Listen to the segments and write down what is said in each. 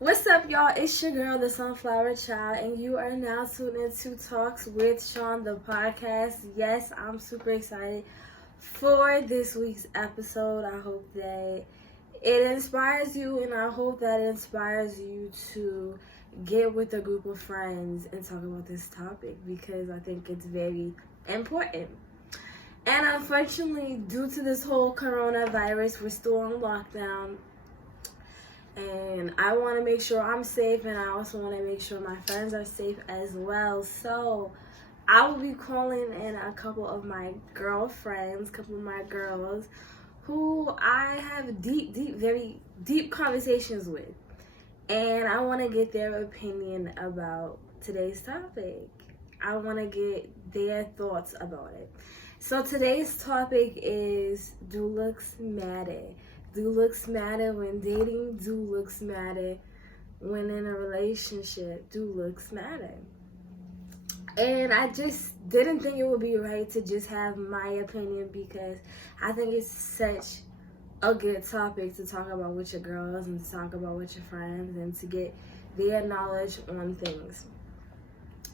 What's up, y'all? It's your girl, TheSunFlowerChild, and you are now tuned into Talks with Sean, the podcast. Yes, I'm super excited for this week's episode. I hope that it inspires you, and I hope that it inspires you to get with a group of friends and talk about this topic because I think it's very important. And unfortunately, due to this whole coronavirus, we're still on lockdown. And I want to make sure I'm safe, and I also want to make sure my friends are safe as well. So I will be calling in a couple of my girlfriends, couple of my girls, who I have very deep conversations with. And I want to get their opinion about today's topic. I want to get their thoughts about it. So today's topic is, do looks matter? Do looks matter when dating? Do looks matter when in a relationship? Do looks matter? And I just didn't think it would be right to just have my opinion because I think it's such a good topic to talk about with your girls and to talk about with your friends and to get their knowledge on things.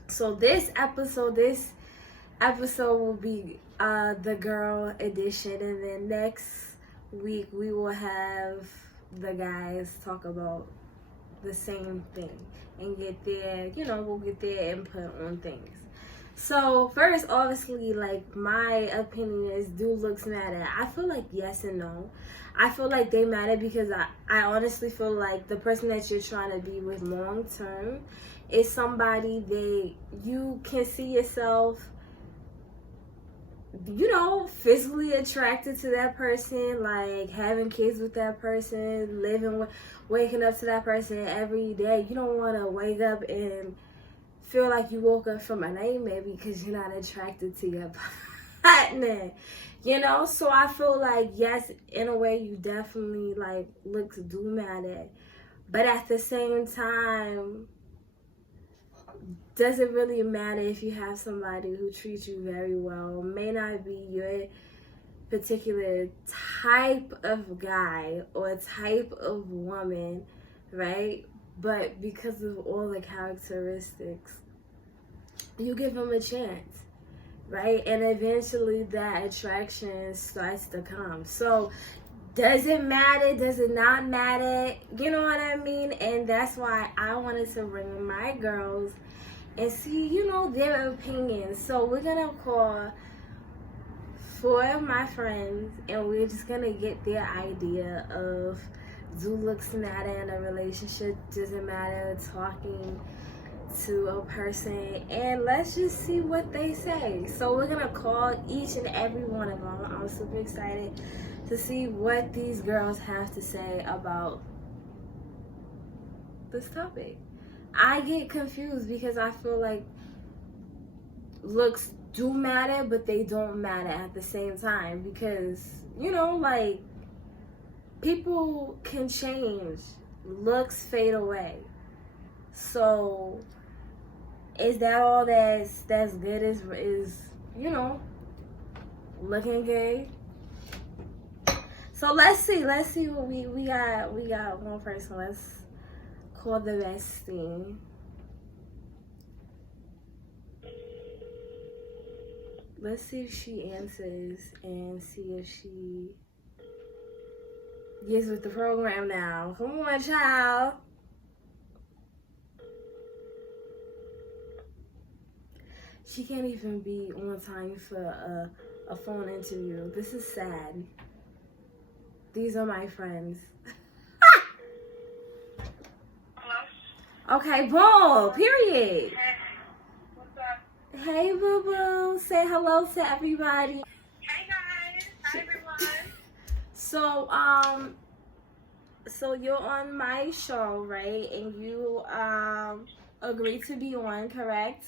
So this episode will be the girl edition, and then next week we will have the guys talk about the same thing and get their, we'll get their input on things. So first, obviously, like, my opinion is, do looks matter? I feel like yes and no. I feel like they matter because I honestly feel like the person that you're trying to be with long term is somebody that you can see yourself, physically attracted to that person, like having kids with that person, waking up to that person every day. You don't want to wake up and feel like you woke up from a nightmare because you're not attracted to your partner, So I feel like, yes, in a way, you definitely, like, looks do matter. But at the same time, does it really matter if you have somebody who treats you very well? May not be your particular type of guy or type of woman, right? But because of all the characteristics, you give them a chance, right? And eventually that attraction starts to come. So does it matter? Does it not matter? You know what I mean? And that's why I wanted to bring my girls and see, their opinions. So we're going to call 4 of my friends, and we're just going to get their idea of, do looks matter in a relationship? Does it matter talking to a person? And let's just see what they say. So we're going to call each and every one of them. I'm super excited to see what these girls have to say about this topic. I get confused because I feel like looks do matter, but they don't matter at the same time because, like, people can change. Looks fade away. So is that all that's good is looking good? So let's see what we got one person. Let's call the bestie. Let's see if she answers and see if she gets with the program now. Come on, child. She can't even be on time for a phone interview. This is sad. These are my friends. Okay, boom, period. Hey, what's up? Hey, boo-boo. Say hello to everybody. Hey, guys. Hi, everyone. So you're on my show, right? And you agreed to be on, correct?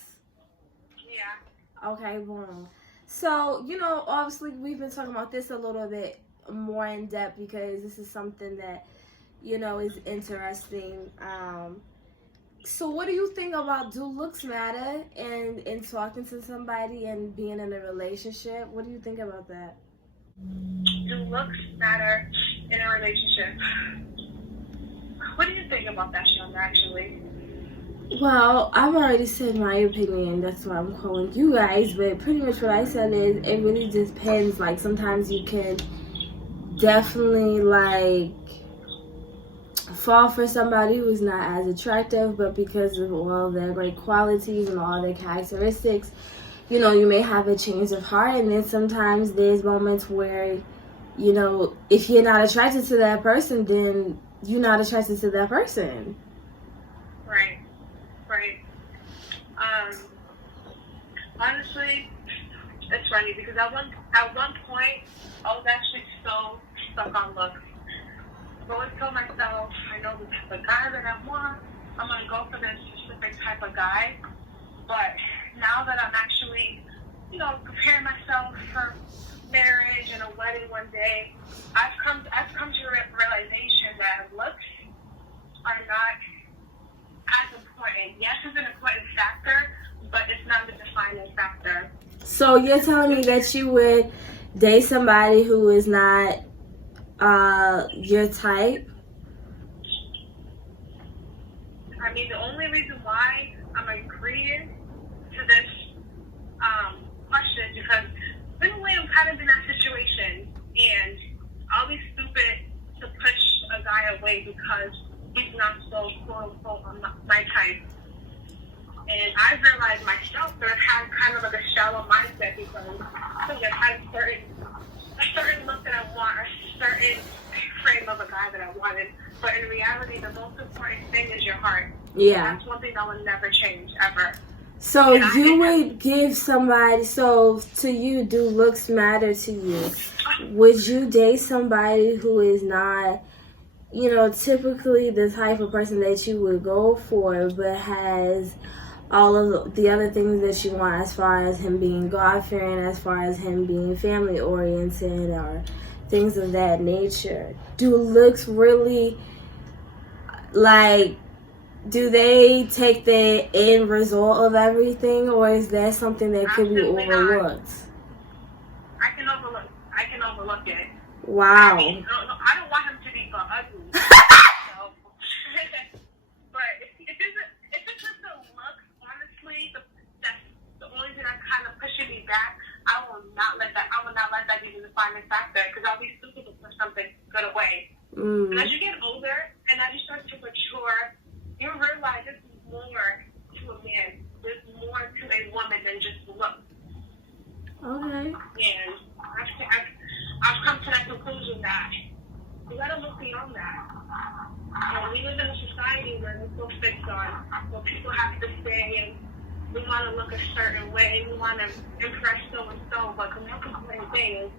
Yeah. Okay, boom. So, obviously we've been talking about this a little bit more in depth because this is something that, is interesting. So what do you think about, do looks matter in talking to somebody and being in a relationship? What do you think about that? Do looks matter in a relationship? What do you think about that, Sean, actually? Well, I've already said my opinion. That's why I'm calling you guys. But pretty much what I said is it really depends. Like, sometimes you can definitely, like, fall for somebody who's not as attractive, but because of all their great qualities and all their characteristics, you know, you may have a change of heart. And then sometimes there's moments where, you know, if you're not attracted to that person, then you're not attracted to that person. Right. Honestly, it's funny because at one point I was actually so stuck on looks. I've always told myself I know the type of guy that I want. I'm gonna go for this specific type of guy. But now that I'm actually, you know, preparing myself for marriage and a wedding one day, I've come to the realization that looks are not as important. Yes, it's an important factor, but it's not the defining factor. So you're telling me that you would date somebody who is not your type? I mean, the only reason why I'm agreeing to this question is because in a way I'm kind of in that situation, and I'll be stupid to push a guy away because he's not so quote unquote my type. And I've realized myself that I've had kind of like a shallow mindset because I think I've had a certain look that I want, a certain frame of a guy that I wanted. But in reality, the most important thing is your heart. Yeah. That's one thing that will never change, ever. So you would give somebody, so to you, do looks matter to you? Would you date somebody who is not, you know, typically the type of person that you would go for, but has all of the other things that you want, as far as him being God-fearing, as far as him being family-oriented, or things of that nature? Do looks really, like, do they take the end result of everything, or is that something that could be overlooked? I can overlook it. Wow. I mean, I don't want him to be ugly. But if it's just a look, honestly, that's the only thing that's kind of pushing me back. I will not let that be the defining factor, because I'll be stupid to push something good away. And as you get older and as you start to mature, you realize there's more to a man. There's more to a woman than just look. Okay. And I've come to that conclusion that you gotta look beyond that. And we live in a society where we're so fixed on what people have to say, and we want to look a certain way, we want to impress so and so. But the most important thing is,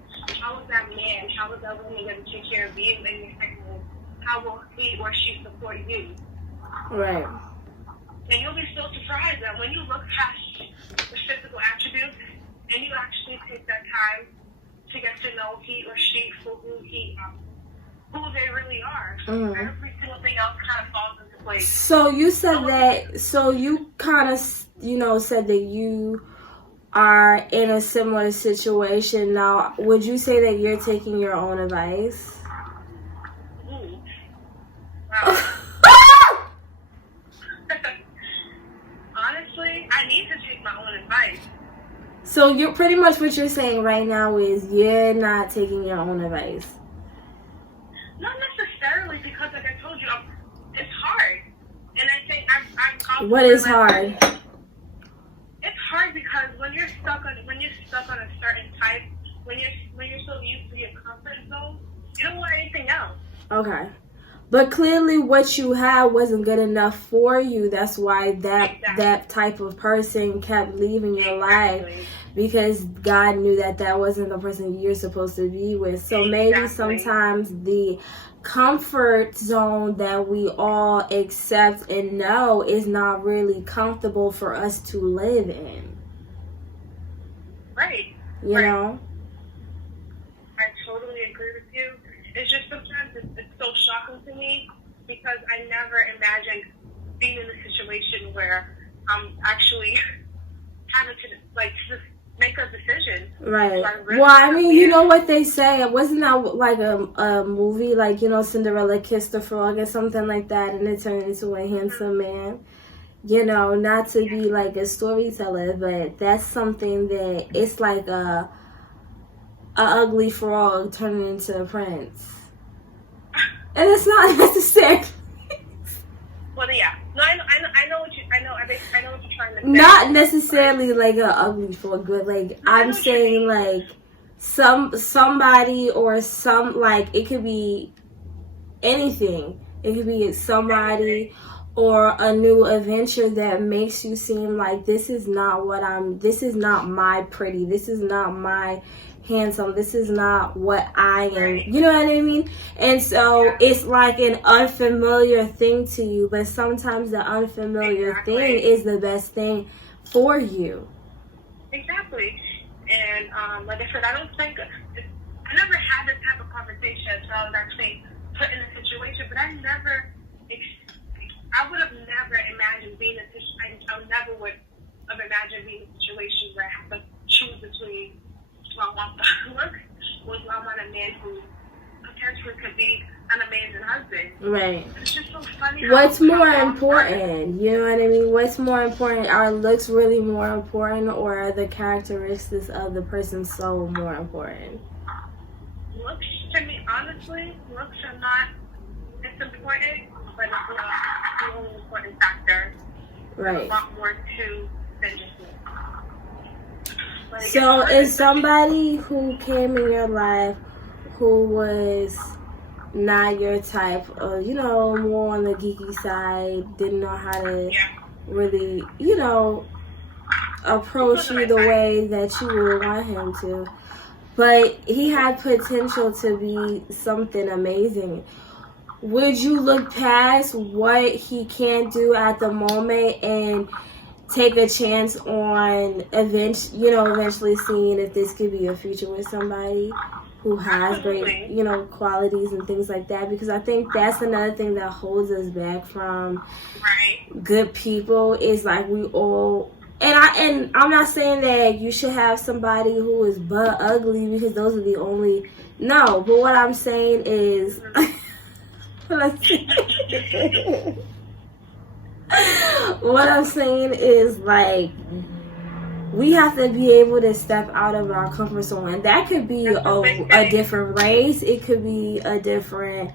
how is that man, how is that woman going to take care of you and your family? How will he or she support you? Right. And you'll be so surprised that when you look past the physical attributes and you actually take that time to get to know he or she for who they really are. Every single thing else kind of falls into place. So you said that, so you kind of, you know, said that you are in a similar situation. Now, would you say that you're taking your own advice? Ooh. Wow. Honestly, I need to take my own advice. So you're pretty much what you're saying right now is you're not taking your own advice. Not necessarily, because like I told you, it's hard. And I think I'm what is hard? It's hard because when you're stuck on a certain type, when you're so used to your comfort zone, you don't want anything else. Okay. But clearly what you had wasn't good enough for you. That's why that type of person kept leaving your life, because God knew that wasn't the person you're supposed to be with. So maybe sometimes the comfort zone that we all accept and know is not really comfortable for us to live in. Right. You know? I totally agree with you. It's just sometimes it's so shocking to me because I never imagined being in a situation where I'm actually having to make a decision. Right. Do I really Well, I want a mean, you man? know what they say? Wasn't that like a movie, like, you know, Cinderella kissed the frog or something like that, and it turned into a handsome man? You know, not to be like a storyteller, but that's something that it's like a ugly frog turning into a prince. And it's not necessary. Well, yeah. No, I know what you're trying to say. Not necessarily like an ugly frog, but like I'm saying like somebody or some, like it could be anything. It could be somebody or a new adventure that makes you seem like this is not my pretty, this is not my handsome, this is not what I am. You know what I mean? And so it's like an unfamiliar thing to you, but sometimes the unfamiliar thing is the best thing for you. Exactly. And like I said, I never had this type of conversation, so I was actually put in a situation, but I would have never imagined being in a situation. I never would have imagined being in a situation where I have to choose between do I want the look or do I want a man who potentially could be an amazing husband. Right. It's just so funny. What's more important? You know what I mean? What's more important? Are looks really more important, or are the characteristics of the person's soul more important? Looks, to me, honestly, looks are not, it's important, but it's not the only important factor. Right. There's a lot more to than just looks. So is somebody who came in your life who was not your type, or, you know, more on the geeky side, didn't know how to really, you know, approach you the way that you would want him to, but he had potential to be something amazing, would you look past what he can't do at the moment and take a chance on eventually seeing if this could be a future with somebody who has great, you know, qualities and things like that? Because I think that's another thing that holds us back from good people, is like we all, and I'm not saying that you should have somebody who is butt ugly, because those are the only, no, but what I'm saying is what I'm saying is, like, we have to be able to step out of our comfort zone. And that could be a different race. It could be a different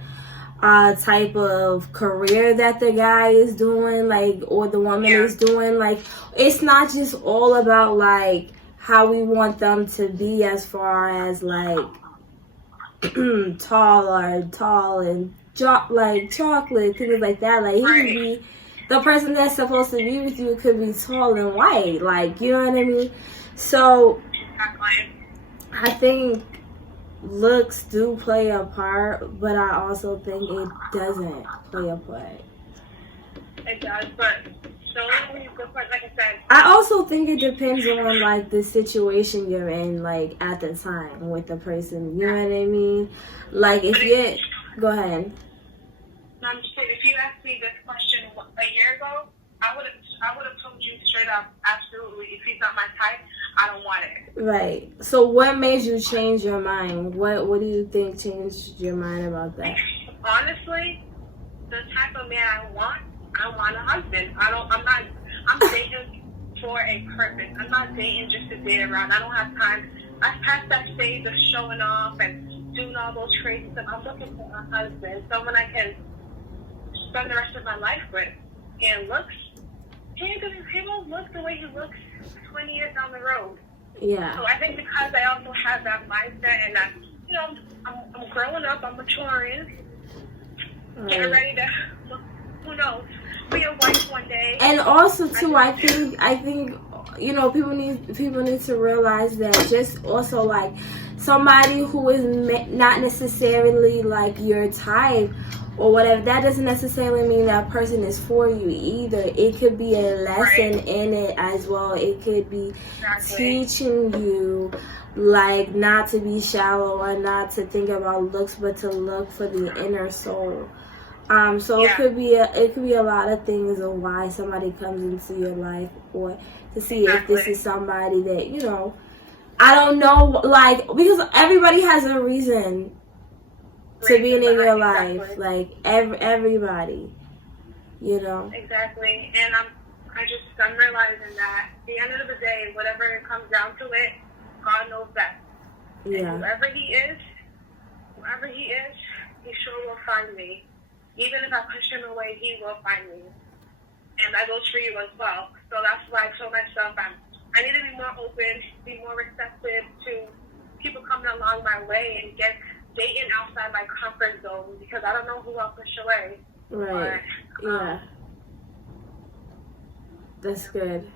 type of career that the guy is doing, like, or the woman is doing. Like, it's not just all about, like, how we want them to be as far as, like, tall and like chocolate, things like that. Like, he could be, the person that's supposed to be with you could be tall and white, like, you know what I mean? So I think looks do play a part, but I also think it doesn't play a part. It does, but so like I said, I also think it depends on, like, the situation you're in, like, at the time with the person, you know what I mean? Like, if you're, go ahead. No, I'm just saying, if you asked me this question a year ago, I would have told you straight up, absolutely, if he's not my type, I don't want it. Right. So what made you change your mind? What do you think changed your mind about that? Honestly, the type of man I want a husband. I'm dating for a purpose. I'm not dating just to date around. I don't have time. I've passed that stage of showing off and doing all those crazy stuff. I'm looking for a husband, someone I can spend the rest of my life with. And looks, he won't look the way he looks 20 years down the road. Yeah. So I think because I also have that mindset, and that, you know, I'm growing up, I'm maturing, getting ready to, who knows, be a wife one day. And also too, I think you know, people need to realize that just also, like, somebody who is not necessarily like your type or whatever, that doesn't necessarily mean that person is for you either. It could be a lesson in it as well. It could be teaching you, like, not to be shallow or not to think about looks, but to look for the inner soul. So it could be a lot of things of why somebody comes into your life, or to see if this is somebody that, you know, I don't know, like, because everybody has a reason to be in your life. Exactly. Like, everybody, you know? Exactly. And I'm realizing that at the end of the day, whatever it comes down to it, God knows best. Yeah. And whoever he is, he sure will find me. Even if I push him away, he will find me. And that goes for you as well. So that's why I told myself I need to be more open, be more receptive to people coming along my way and get dating outside my comfort zone, because I don't know who I'll push away. Right. But, yeah. That's good.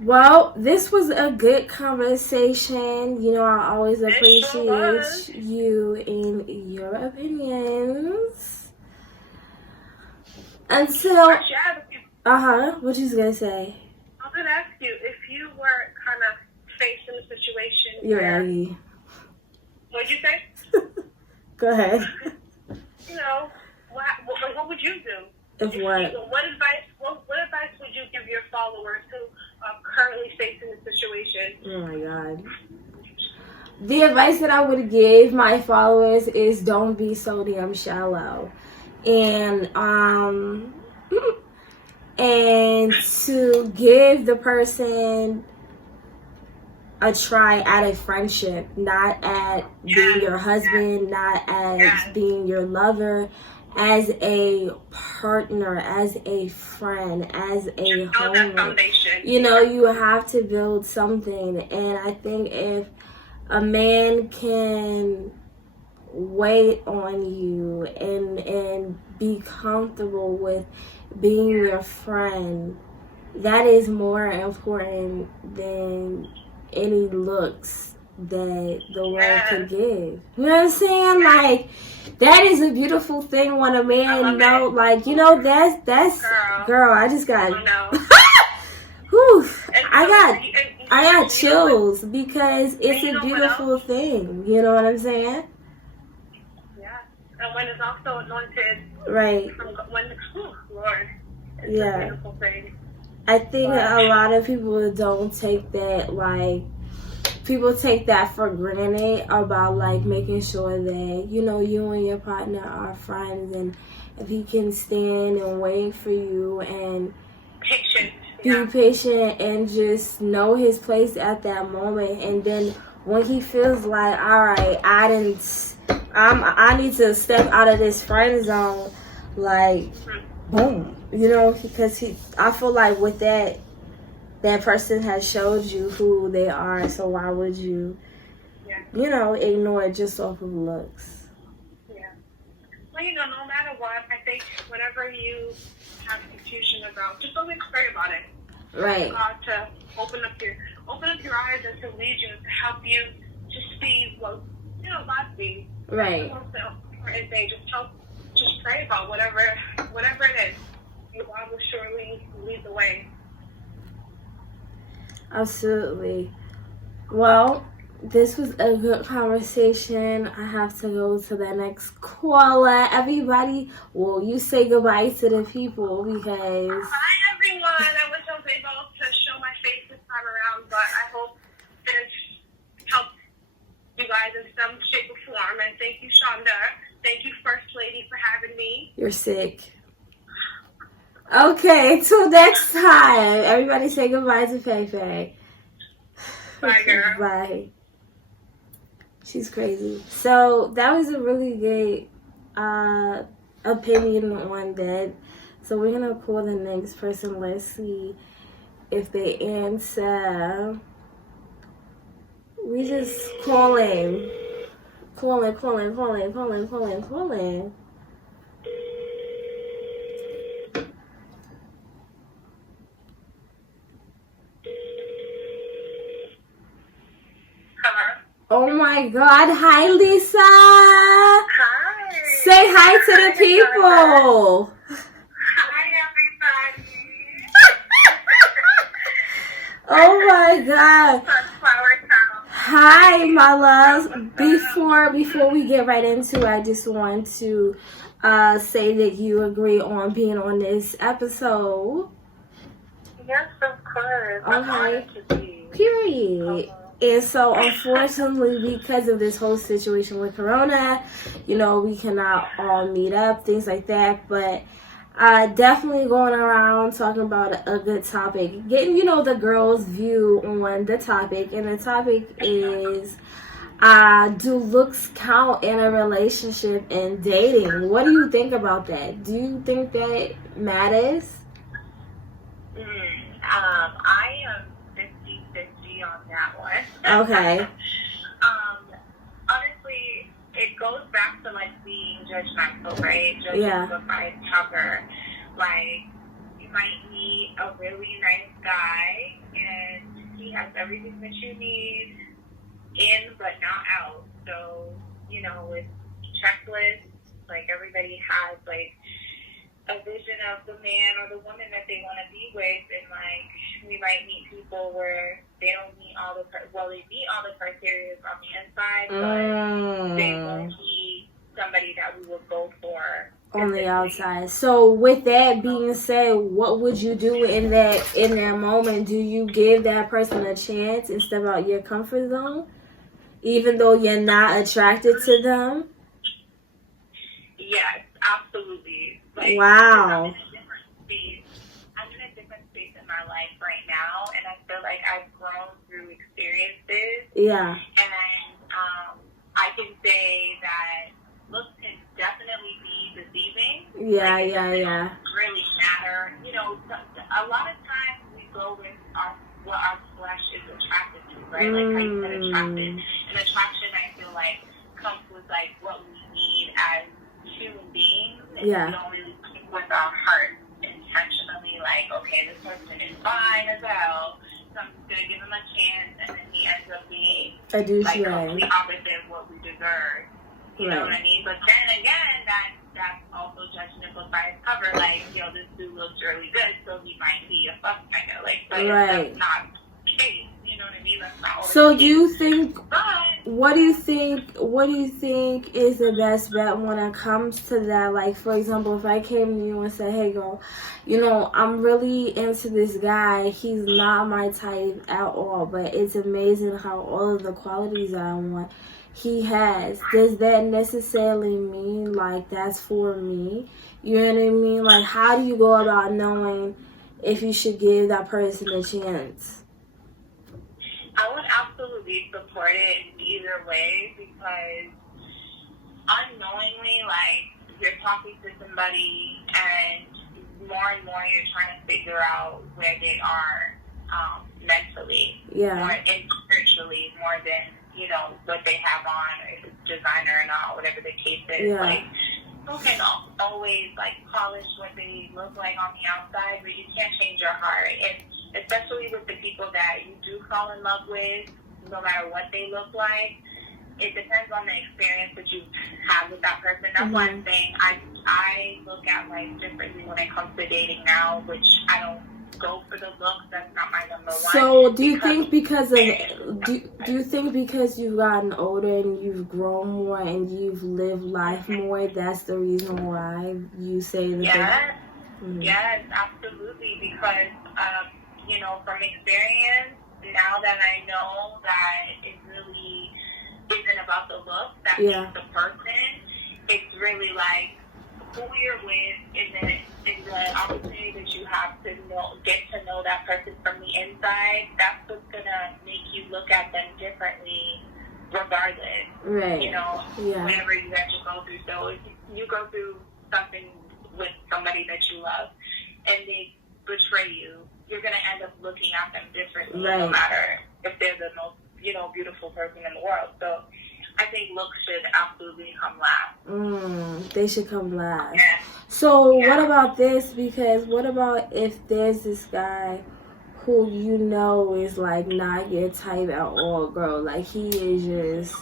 Well, this was a good conversation. You know, I always appreciate you and your opinions. Until... what you gonna say? I was gonna ask you if you were kind of facing a situation. You're ready. What'd you say? Go ahead. You know, what would you do? If what? What advice would you give your followers who are currently facing the situation? Oh my God. The advice that I would give my followers is don't be so damn shallow. And and to give the person a try at a friendship, not at being your husband, not as being your lover, as a partner, as a friend, as a homie. You know, you have to build something. And I think if a man can wait on you and be comfortable with being your friend, that is more important than any looks that the world could give. You know what I'm saying? Like, that is a beautiful thing when a man know, like, you know, that's girl, I just got whew, I got chills because it's a beautiful thing. You know what I'm saying? Yeah. And when it's also anointed, right? Lord, it's a beautiful thing. I think a lot of people don't take that, like, people take that for granted about, like, making sure that, you know, you and your partner are friends, and if he can stand and wait for you and be patient and just know his place at that moment, and then when he feels like, all right, I need to step out of this friend zone, like, boom, you know, because I feel like with that person has showed you who they are, so why would you, you know, ignore it just off of looks? Yeah. Well, you know, no matter what, I think whenever you have confusion about, just always pray about it. Right. God to open up your eyes and to lead you, to help you to see what, you know, God sees. Right. And they just pray about whatever it is. God will surely lead the way. Absolutely. Well, this was a good conversation. I have to go to the next caller. Everybody, well, you say goodbye to the people because... Hi, everyone. I wish I was able to show my face this time around, but I hope this helped you guys in some shape or form. And thank you, Shonda. Thank you, First Lady, for having me. You're sick. Okay, till next time. Everybody say goodbye to Feifei. Bye, girl. Bye. She's crazy. So that was a really good opinion on that. So we're going to call the next person. Let's see if they answer. We just calling. Calling. Oh my God. Hi, Lisa. Hi. Say hi to the people. Hi, everybody. Oh my God. TheSunFlowerChild. Hi, my loves. Before we get right into it, I just want to say that you agree on being on this episode. Yes, of course. I'm honored to be. Period. And so, unfortunately, because of this whole situation with Corona, we cannot all meet up, things like that. But definitely going around talking about a good topic, getting, the girls' view on the topic. And the topic is, do looks count in a relationship and dating? What do you think about that? Do you think that matters? I am 50-50 on that one. Okay. Honestly, it goes back to like being judgmental, right? Judging book by its cover. Like, you might meet a really nice guy and he has everything that you need in but not out. So, with checklists, like everybody has like a vision of the man or the woman that they want to be with, and like we might meet people where they don't meet they meet all the criteria on the inside, but they won't be somebody that we would go for on the outside. So with that being said, what would you do in that moment? Do you give that person a chance and step out your comfort zone, even though you're not attracted to them? Yes, absolutely. Like, wow. I'm in a different space in my life right now, and I feel like I've grown through experiences. Yeah. And I can say that looks can definitely be deceiving. Yeah, like, yeah. Really matter. A lot of times we go with what our flesh is attracted to, right? Like how you said attracted. And attraction, I feel like, comes with like what we need as human beings, and we don't really think with our heart intentionally, like, okay, this person is fine as hell, so I'm just gonna give him a chance, and then he ends up being like completely opposite of what we deserve. You know what I mean? But then again, that's also judging the book by its cover. Like, this dude looks really good, so he might be a fuck nigga. Like, but that's not the case. You know what I mean? That's not always so the do you case. think? What do you think is the best bet when it comes to that? Like, for example, if I came to you and said, "Hey, girl, I'm really into this guy. He's not my type at all, but it's amazing how all of the qualities I want he has." Does that necessarily mean like that's for me? You know what I mean? Like, how do you go about knowing if you should give that person a chance? I would absolutely support it either way, because unknowingly, like, you're talking to somebody and more you're trying to figure out where they are mentally, more and spiritually, more than what they have on, or if it's designer or not, whatever the case is. Like, you can always like polish what they look like on the outside, but you can't change your heart. And especially with the people that you do fall in love with, no matter what they look like, it depends on the experience that you have with that person. That's one thing I look at life differently when it comes to dating now, which I don't go for the looks. That's not my number one. So do you think because you've gotten older and you've grown more and you've lived life more, that's the reason why you say that? Yes, absolutely. Because from experience, now that I know that it really isn't about the look, that means the person. It's really like who you're with, and the opportunity that you have to get to know that person from the inside. That's what's gonna make you look at them differently, regardless. Right. Whenever you guys go through. So if you go through something with somebody that you love, and they betray you, you're gonna end up looking at them differently, no matter if they're the most beautiful person in the world. So I think looks should absolutely come last. They should come last. Yeah. So what about this? Because what about if there's this guy who is like not your type at all, girl? Like he is just,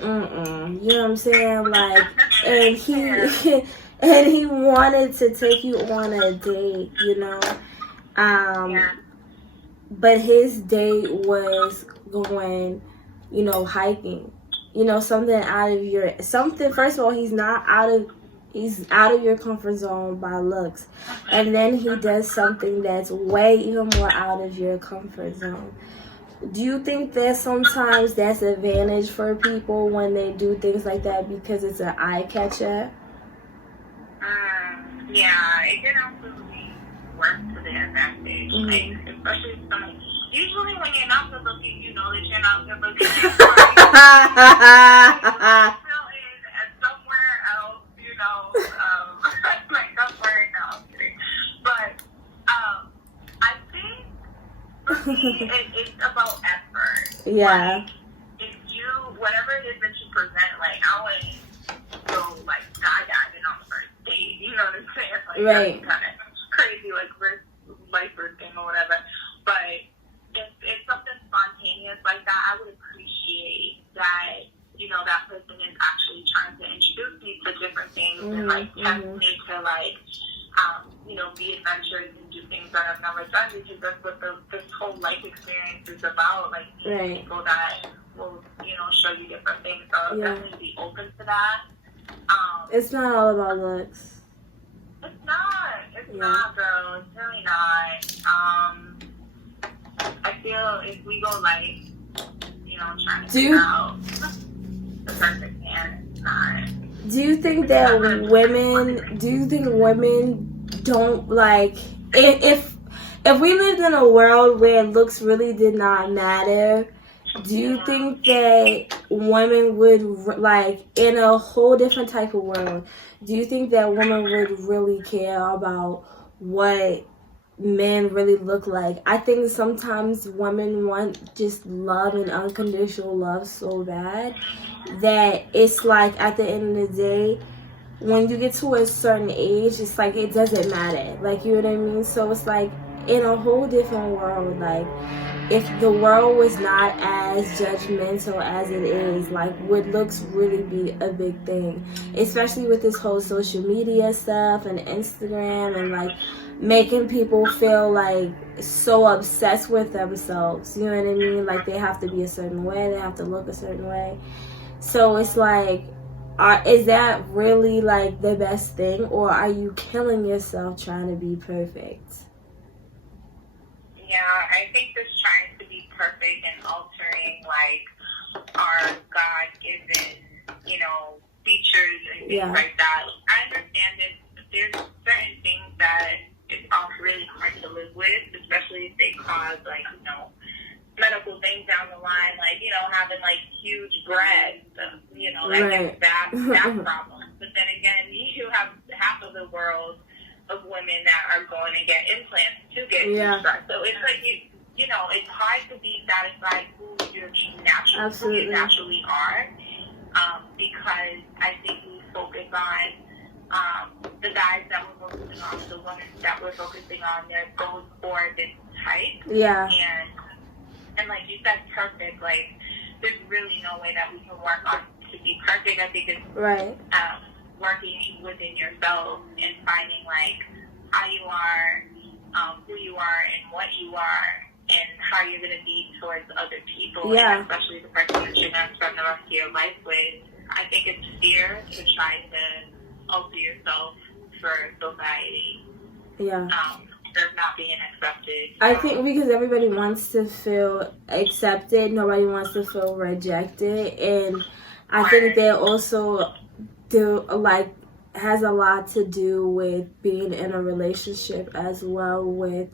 you know what I'm saying? Like, and he wanted to take you on a date, but his date was going, hiking, something first of all, he's out of your comfort zone by looks, and then he does something that's way even more out of your comfort zone. Do you think that sometimes that's an advantage for people when they do things like that because it's an eye catcher? Yeah, it can absolutely work to their advantage. Like, especially usually when you're not good looking, you know that you're not good looking. Somewhere else, you know, like somewhere else. But I think for me, it's about effort. Yeah. Like, if you, whatever it is that you present, like, I wouldn't go, like, skydiving on the first date. You know what I'm saying? Like, right. That's kind of crazy, like, life thing or whatever. But if something spontaneous like that, I would appreciate that, you know, that person is actually trying to introduce me to different things and, like, test me to, like, you know, be adventurous and do things that I've never done, because that's what this whole life experience is about. Like, people that will, you know, show you different things. So definitely be open to that. It's not all about looks. It's not. It's not, girl. It's really not. I feel if we go like, you know, trying to figure out the perfect man, it's not. Do you think that women don't, like, if we lived in a world where looks really did not matter, do you think that women would, like, in a whole different type of world, do you think that women would really care about what men really look like? I think sometimes women want just love and unconditional love so bad that it's like at the end of the day, when you get to a certain age, it's like it doesn't matter. Like, you know what I mean? So it's like in a whole different world, like, if the world was not as judgmental as it is, like, would looks really be a big thing? Especially with this whole social media stuff and Instagram and, like, making people feel, like, so obsessed with themselves. You know what I mean? Like, they have to be a certain way. They have to look a certain way. So it's like, is that really, like, the best thing? Or are you killing yourself trying to be perfect? Yeah, I think this trying to be perfect and altering, like, our God-given, you know, features and things like that. I understand that there's certain things that it's really hard to live with, especially if they cause, like, you know, medical things down the line, like, you know, having, like, huge breasts, you know, that problem. But then again, you have half of the world of women that are going to get implants to get huge breasts. So it's like, you know, it's hard to be satisfied who you naturally are, because I think we focus on the guys that we're focusing on, the women that we're focusing on, they're going for this type. Yeah. And like you said, perfect. Like, there's really no way that we can work on to be perfect. I think it's working within yourself and finding, like, how you are, who you are, and what you are, and how you're going to be towards other people, and especially the person that you're going to spend the rest of your life with. I think it's fear to try to alter yourself for society. They're not being accepted. I think because everybody wants to feel accepted, nobody wants to feel rejected, and I think that also has a lot to do with being in a relationship as well, with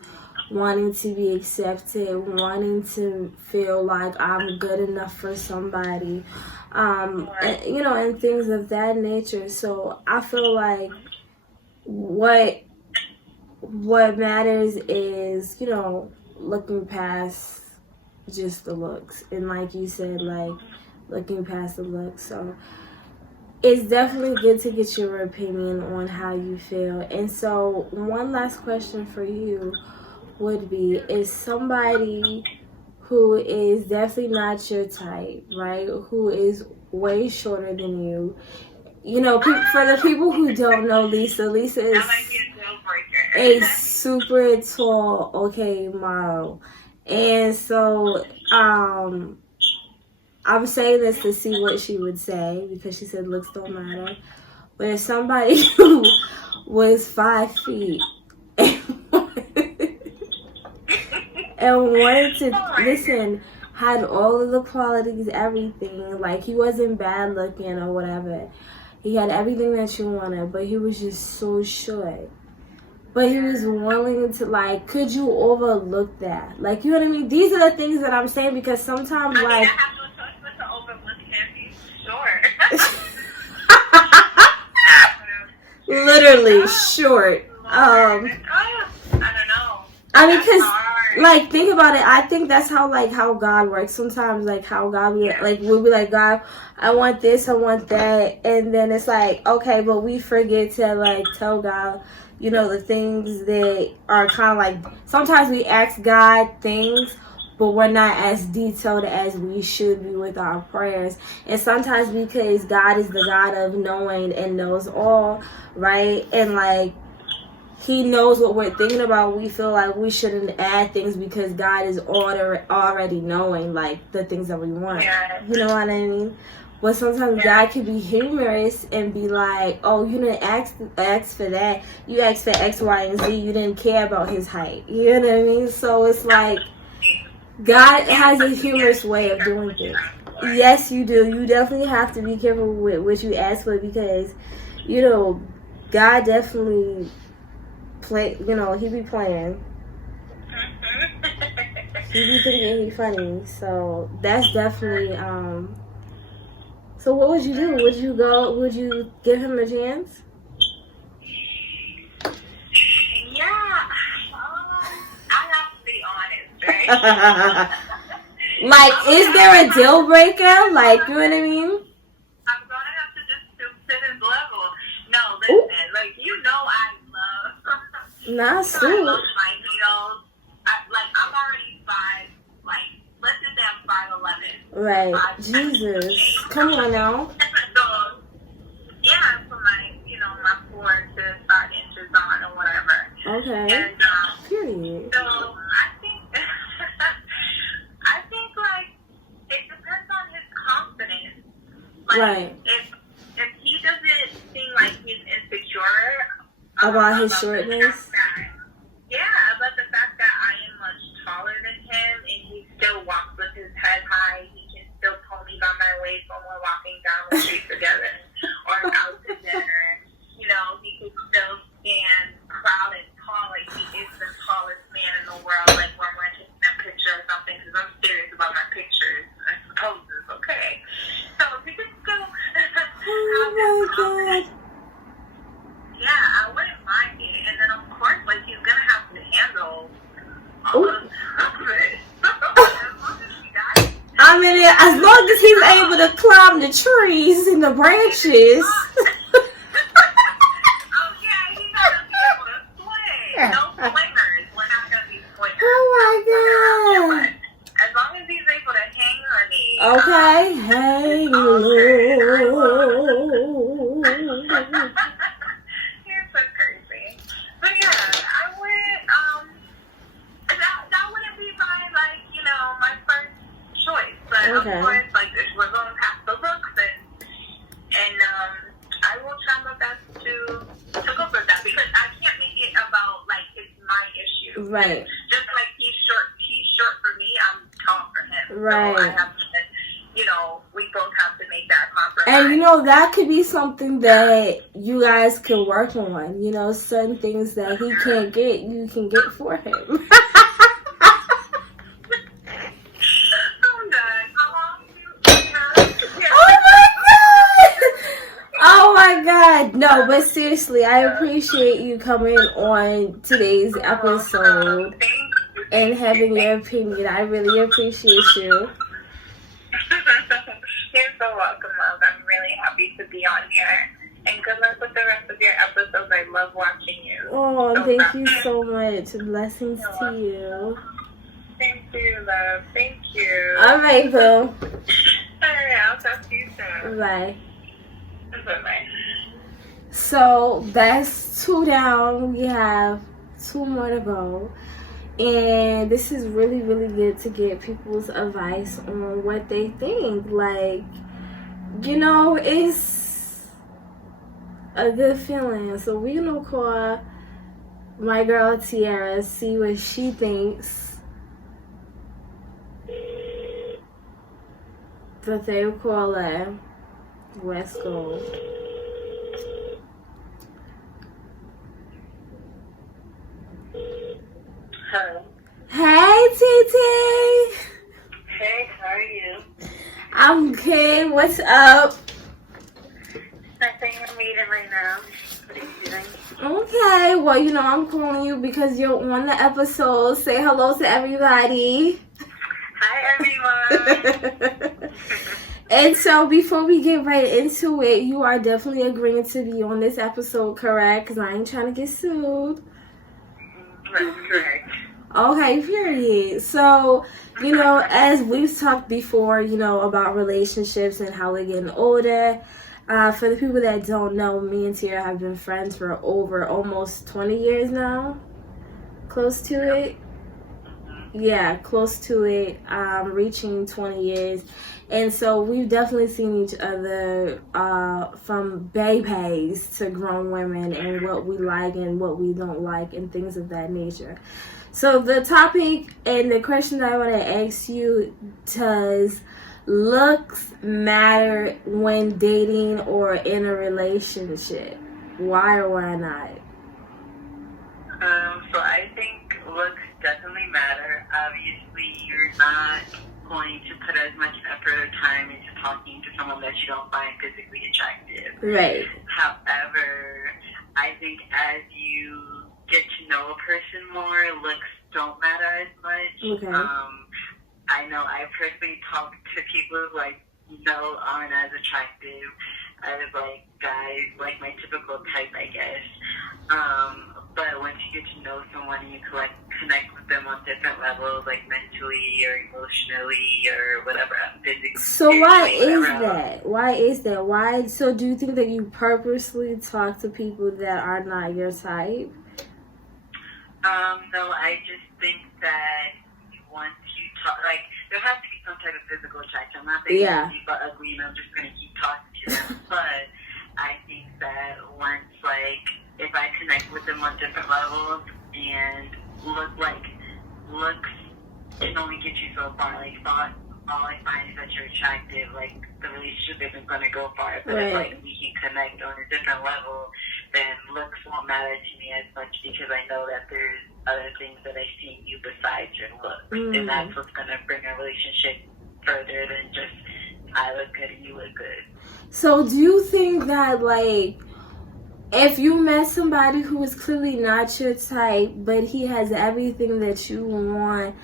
wanting to be accepted, wanting to feel like I'm good enough for somebody, and, you know, and things of that nature. So I feel like what matters is, you know, looking past just the looks, and like you said, like, looking past the looks. So it's definitely good to get your opinion on how you feel. And so one last question for you would be, is somebody who is definitely not your type, right, who is way shorter than you, you know, for the people who don't know Lisa is a super tall, model. And so I'm saying this to see what she would say, because she said looks don't matter. But if somebody who was 5 feet and and wanted to Oh my listen, had all of the qualities, everything. Like, he wasn't bad looking or whatever. He had everything that you wanted, but he was just so short. But he was willing to, like, could you overlook that? Like, you know what I mean? These are the things that I'm saying, because sometimes, I mean, like... I have no choice but to overlook him. He's short. Literally short. I don't know. I mean, That's because, hard. like, think about it. I think that's how, like, how God works. Sometimes, like, how God, we'll be like, God, I want this, I want that. And then it's like, okay, but we forget to, like, tell God, you know, the things that are kind of like, sometimes we ask God things, but we're not as detailed as we should be with our prayers. And sometimes because God is the God of knowing and knows all, right? And, like, he knows what we're thinking about. We feel like we shouldn't add things because God is already knowing, like, the things that we want. Yeah. You know what I mean? But sometimes God can be humorous and be like, oh, you didn't ask for that. You asked for X, Y, and Z. You didn't care about his height. You know what I mean? So it's like, God has a humorous way of doing things. Yes, you do. You definitely have to be careful with what you ask for, because, you know, God definitely... he be playing. He be thinking he funny. So that's definitely so what would you do? Would you give him a chance? Yeah. I have to be honest, right? Like, is there a deal breaker? Like, you know what I mean? I'm gonna have to just stoop to his level. No, listen, like, you know, I love my heels. I'm already 5, like, let's just say I'm 5'11". Right. Jesus. Come on now. So, yeah, I put my 4 to 5 inches on or whatever. Okay. And, period. so, I think, like, it depends on his confidence. Like, right. If he doesn't seem like he's insecure about his shortness. About the fact that I am much taller than him, and he still walks with his head high. He can still pull me by my waist when we're walking down the street together, or out to dinner. You know, he can still stand proud and tall, like he is the tallest man in the world. Like when we're taking a picture or something, because I'm serious about my pictures and poses. Okay, so if he can still oh my God. Yeah, I wouldn't mind it. And then, of course, like, he's going to have to handle all of it. I mean, as long as he's able to climb the trees and the branches. Oh, yeah, he's got to be able to swing. No swingers. We're not going to be swingers. Oh, my God. As long as he's able to hang on me. Okay. Hang low. Okay. Of course, like, we're going past the looks, and I will try my best to go for that, because I can't make it about, like, it's my issue. Right. Just like he's short for me, I'm tall for him. Right. So I have to, we both have to make that compromise. And, that could be something that you guys can work on. Certain things that he can't get, you can get for him. No, but seriously, I appreciate you coming on today's episode and having your opinion. I really appreciate you. You're so welcome, love. I'm really happy to be on here. And good luck with the rest of your episodes. I love watching you. Oh, thank you so much. Blessings to you. Thank you, love. Thank you. All right, boo. All right, I'll talk to you soon. Bye. Bye-bye. So that's 2 down. We have 2 more to go. And this is really, really good to get people's advice on what they think. Like, it's a good feeling. So we're going to call my girl Tiara, see what she thinks The third caller. Let's go. Hello. Hey, TT. Hey, how are you? I'm good. What's up? Nothing, I'm reading right now. What are you doing? Okay. Well, you know, I'm calling you because you're on the episode. Say hello to everybody. Hi, everyone. And so before we get right into it, you are definitely agreeing to be on this episode, correct? Because I ain't trying to get sued. That's correct. Okay, period. So, you know, as we've talked before, you know, about relationships and how we're getting older. For the people that don't know, me and Tierra have been friends for over almost 20 years now. Close to it. Yeah, close to it. Reaching 20 years. And so we've definitely seen each other from babies to grown women and what we like and what we don't like and things of that nature. So the topic and the question that I want to ask you, does looks matter when dating or in a relationship? Why or why not? So I think looks definitely matter. Obviously, you're not going to put as much effort or time into talking to someone that you don't find physically attractive. Right. However, I think as you get to know a person more, looks don't matter as much. Okay. I know I personally talk to people who I know aren't as attractive as like guys, like my typical type, I guess. But once you get to know someone and you connect with them on different levels, like mentally or emotionally or whatever, physically. So why is that? Why is that? Why? So do you think that you purposely talk to people that are not your type? No, I just think that once you talk, like, there has to be some type of physical attraction. I'm not saying people are ugly and I'm just going to keep talking to them, but I think that once, like, if I connect with them on different levels and looks can only get you so far. Like, all I find is that you're attractive. Like, the relationship isn't going to go far. But if, like, we can connect on a different level, then looks won't matter to me as much because I know that there's other things that I see in you besides your looks. And that's what's going to bring a relationship further than just I look good and you look good. So do you think that, like, if you met somebody who is clearly not your type, but he has everything that you want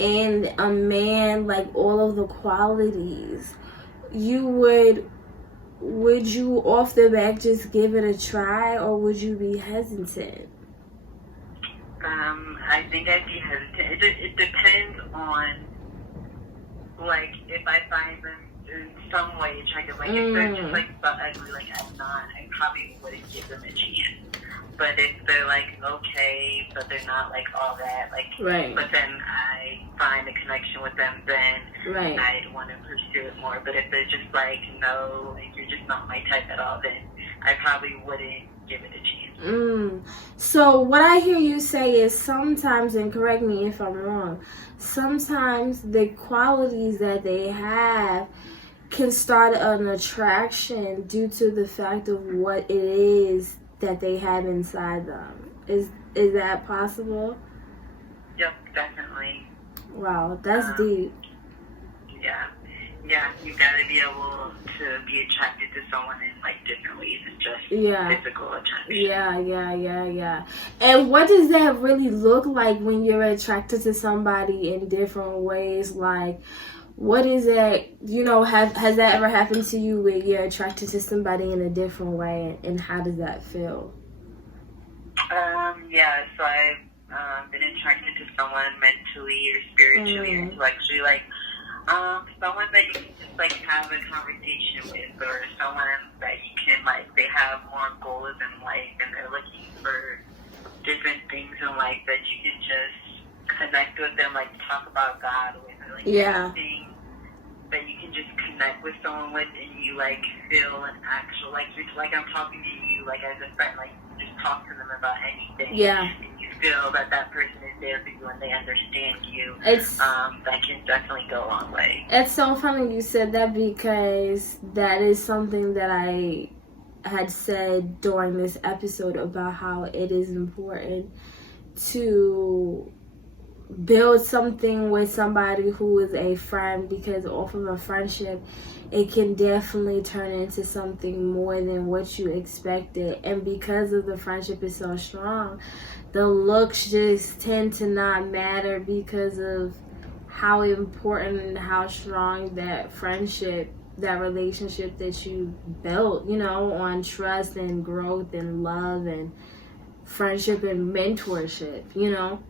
in a man, like all of the qualities, would you off the back just give it a try, or would you be hesitant? I think I'd be hesitant. It depends on, like, if I find them in some way attractive. Like, if they're just, like, so ugly, like, I probably wouldn't give them a chance. But if they're, like, okay, but they're not, like, all that, like, but then I find a connection with them, then I'd want to pursue it more. But if they're just, like, no, like, you're just not my type at all, then I probably wouldn't give it a chance. So what I hear you say is sometimes, and correct me if I'm wrong, sometimes the qualities that they have can start an attraction due to the fact of what it is that they have inside them. Is that possible? Yep, definitely. Wow, that's deep. Yeah, you gotta be able to be attracted to someone in, like, different ways than just physical attraction. Yeah. And what does that really look like when you're attracted to somebody in different ways? Like, what is that, you know, has that ever happened to you where you're attracted to somebody in a different way, and how does that feel? Yeah, so I've been attracted to someone mentally or spiritually or intellectually, like, someone that you can just, like, have a conversation with, or someone that you can, like, they have more goals in life and they're looking for different things in life that you can just connect with them, like, talk about God with, or, like, anything that you can just connect with someone with, and you, like, feel an actual, like, you're, like, I'm talking to you, like, as a friend, like, just talk to them about anything. And you feel that that person is there for you and they understand you, that can definitely go a long way. It's so funny you said that, because that is something that I had said during this episode about how it is important to build something with somebody who is a friend, because off of a friendship it can definitely turn into something more than what you expected. And because of the friendship is so strong, the looks just tend to not matter, because of how important and how strong that friendship, that relationship that you built, you know, on trust and growth and love and friendship and mentorship, you know.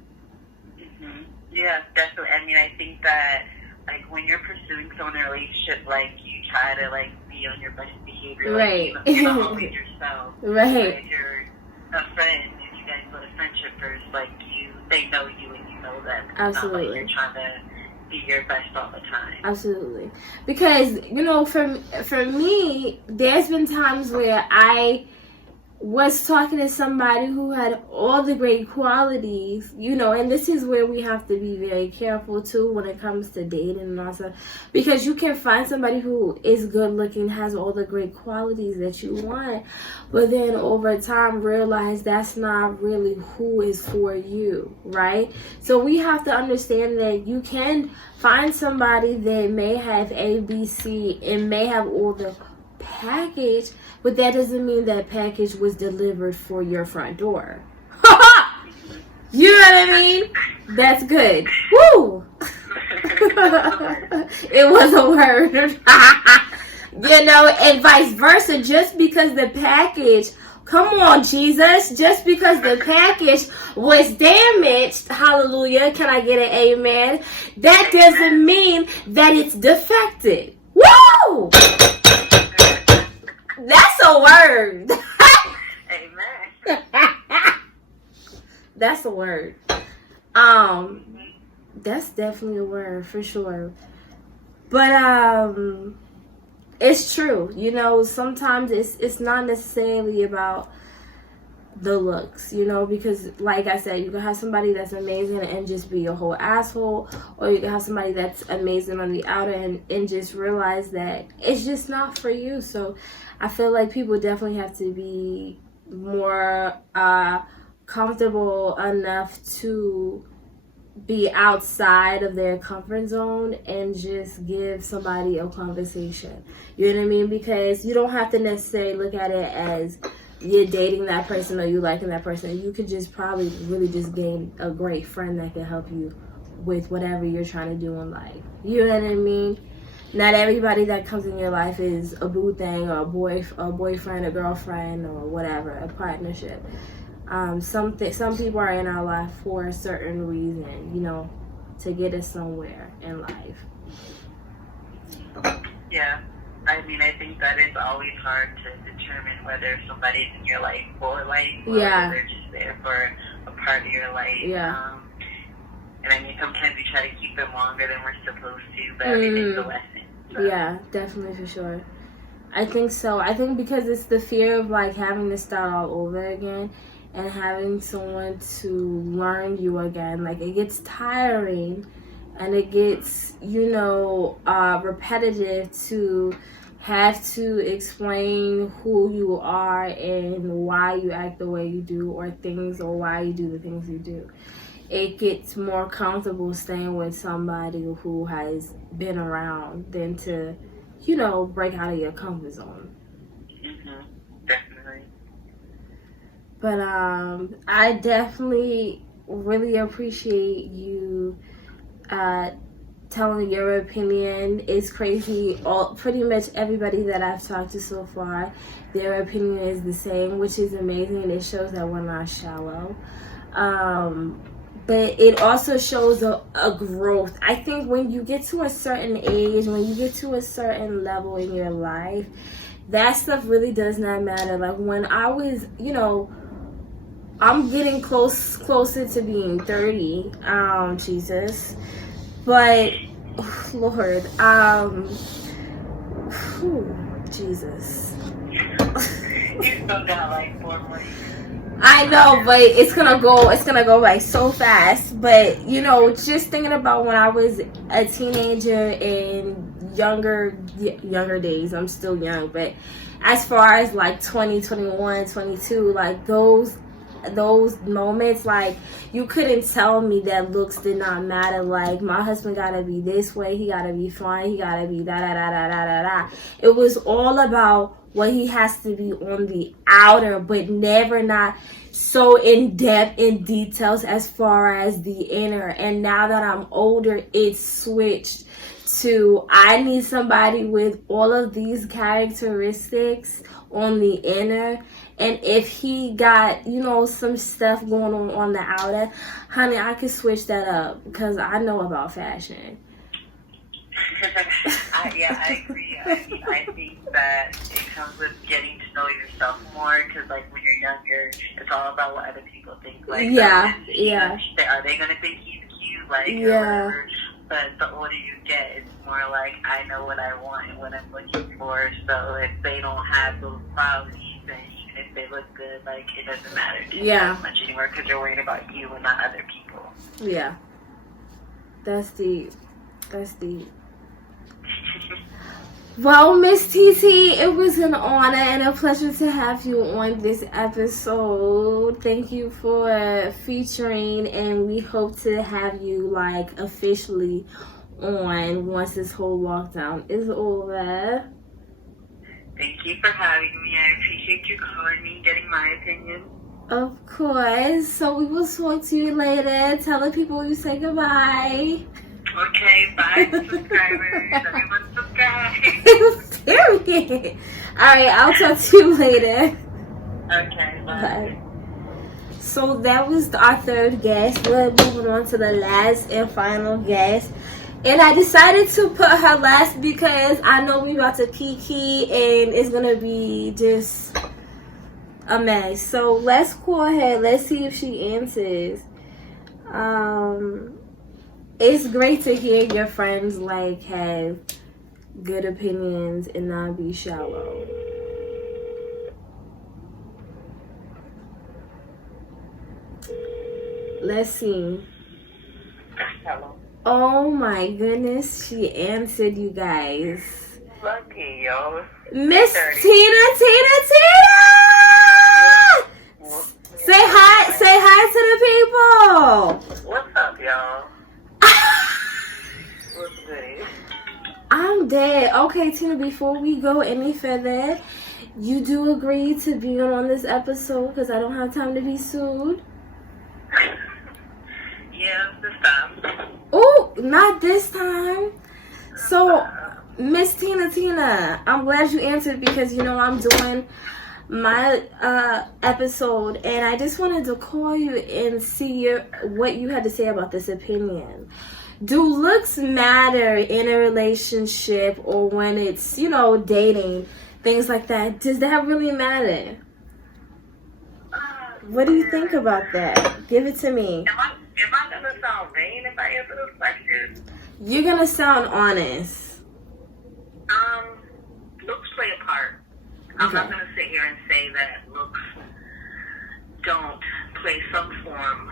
Yeah, definitely. I mean, I think that, like, when you're pursuing someone in a relationship, like, you try to, like, be on your best behavior. Right. Like, you're not always yourself. Right. If you're a friend, if you guys go to friendship first, like, they know you and you know them. Absolutely. It's not like you're trying to be your best all the time. Absolutely. Because, you know, for me, there's been times where I was talking to somebody who had all the great qualities, you know, and this is where we have to be very careful too when it comes to dating and all stuff, because you can find somebody who is good looking, has all the great qualities that you want, but then over time realize that's not really who is for you, right? So we have to understand that you can find somebody that may have A, B, C, and may have all the package, but that doesn't mean that package was delivered for your front door. You know what I mean? That's good. Woo! It was a word. You know, and vice versa. Just because the package, come on, Jesus, just because the package was damaged, hallelujah, can I get an amen? That doesn't mean that it's defective. Woo! That's a word. Amen. That's a word. That's definitely a word for sure. But it's true. You know, sometimes it's not necessarily about the looks, you know, because like I said, you can have somebody that's amazing and just be a whole asshole, or you can have somebody that's amazing on the outer and just realize that it's just not for you. So I feel like people definitely have to be more comfortable enough to be outside of their comfort zone and just give somebody a conversation. You know what I mean? Because you don't have to necessarily look at it as you're dating that person or you liking that person. You could just probably really just gain a great friend that can help you with whatever you're trying to do in life. You know what I mean? Not everybody that comes in your life is a boo thing or a boyfriend, a girlfriend, or whatever, a partnership. Some people are in our life for a certain reason, you know, to get us somewhere in life. Yeah. I mean, I think that it's always hard to determine whether somebody's in your life for life, or whether they're just there for a part of your life. Yeah. And I mean, sometimes we try to keep them longer than we're supposed to, but everything's a lesson. So. Yeah, definitely, for sure. I think so. I think because it's the fear of like having to start all over again and having someone to learn you again. Like, it gets tiring and it gets, you know, repetitive to have to explain who you are and why you act the way you do, or why you do the things you do. It gets more comfortable staying with somebody who has been around than to, you know, break out of your comfort zone. Definitely. But I definitely really appreciate you telling your opinion. It's crazy. Pretty much everybody that I've talked to so far, their opinion is the same, which is amazing, and it shows that we're not shallow. But it also shows a growth. I think when you get to a certain age, when you get to a certain level in your life, that stuff really does not matter. Like when I was, you know, I'm getting closer to being 30, Jesus. But, Lord, Jesus. You still got like 4 more years. I know, but it's gonna go like so fast. But you know, just thinking about when I was a teenager and younger days, I'm still young, but as far as like 20, 21, 22, like those moments, like you couldn't tell me that looks did not matter. Like my husband gotta be this way, he gotta be fine, he gotta be da da da da da da da. It was all about what he has to be on the outer, but never not so in depth in details as far as the inner. And now that I'm older, it's switched to I need somebody with all of these characteristics on the inner. And if he got, you know, some stuff going on the outer, honey, I could switch that up because I know about fashion. I agree. I mean, I think that it comes with getting to know yourself more because, like, when you're younger, it's all about what other people think. Like, yeah. Are they going to think he's cute? Like, or whatever. But the older you get, it's more like, I know what I want and what I'm looking for. So if they don't have those qualities, then even if they look good, like, it doesn't matter to you as much anymore because you're worried about you and not other people. Yeah. That's deep. Well, Miss TT, it was an honor and a pleasure to have you on this episode. Thank you for featuring, and we hope to have you like officially on once this whole lockdown is over. Thank you for having me. I appreciate you calling me, getting my opinion. Of course. So we will talk to you later. Tell the people you say goodbye. Okay, bye subscribers. Everyone subscribe. Period. Alright, I'll talk to you later. Okay, bye. So that was our third guest. We're moving on to the last and final guest. And I decided to put her last because I know we about to kiki and it's gonna be just a mess. So let's call her. Let's see if she answers. It's great to hear your friends like have good opinions and not be shallow. Let's see. Hello. Oh my goodness, she answered, you guys. Lucky, yo. Miss Tina! Say hi to the people. What's up, y'all? What's good? I'm dead. Okay, Tina, before we go any further, you do agree to being on this episode because I don't have time to be sued? Yeah, this time. Oh, not this time. So, Miss Tina, I'm glad you answered because, you know, I'm doing my episode and I just wanted to call you and see what you had to say about this opinion. Do looks matter in a relationship or when it's, you know, dating, things like that? Does that really matter? What do you think about that? Give it to me. Am I going to sound vain if I answer this question? You're going to sound honest. Looks play a part. I'm not going to sit here and say that looks don't play some form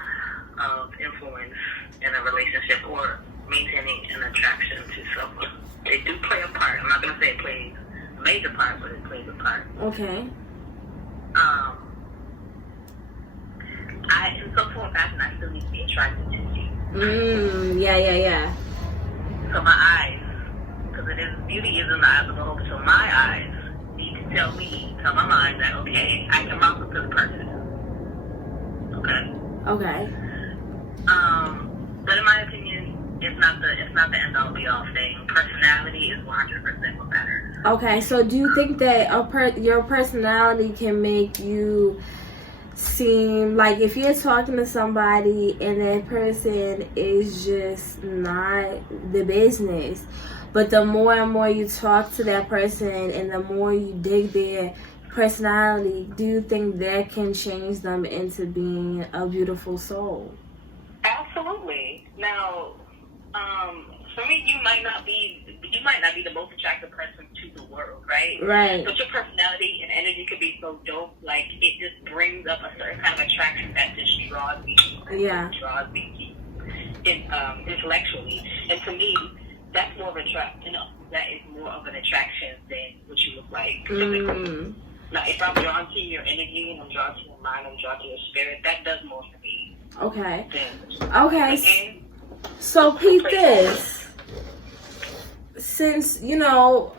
of influence in a relationship or maintaining an attraction to someone. They do play a part. I'm not going to say it plays a major part, but it plays a part. Okay. In some form of fashion, I still need to be attracted to you. Yeah. So my eyes, because beauty is in the eyes of the beholder, so my eyes need to tell my mind that, okay, I can rock with this person. Okay. But in my opinion, it's not the end all be all thing. Personality is 100% what matters. Okay, so do you think that your personality can make you seem like if you're talking to somebody and that person is just not the business, but the more and more you talk to that person and the more you dig their personality, do you think that can change them into being a beautiful soul? Absolutely. Now, for me, you might not be the most attractive person to the world, right? Right. But your personality and energy could be so so dope. Like, it just brings up a certain kind of attraction that just draws me. Yeah. Draws me intellectually. And to me, that's more of that is more of an attraction than what you look like physically. Now, if I'm drawn to your energy and I'm drawn to your mind, I'm drawn to your spirit, that does more for me. Okay. Okay. So, Pete, this. Since, you're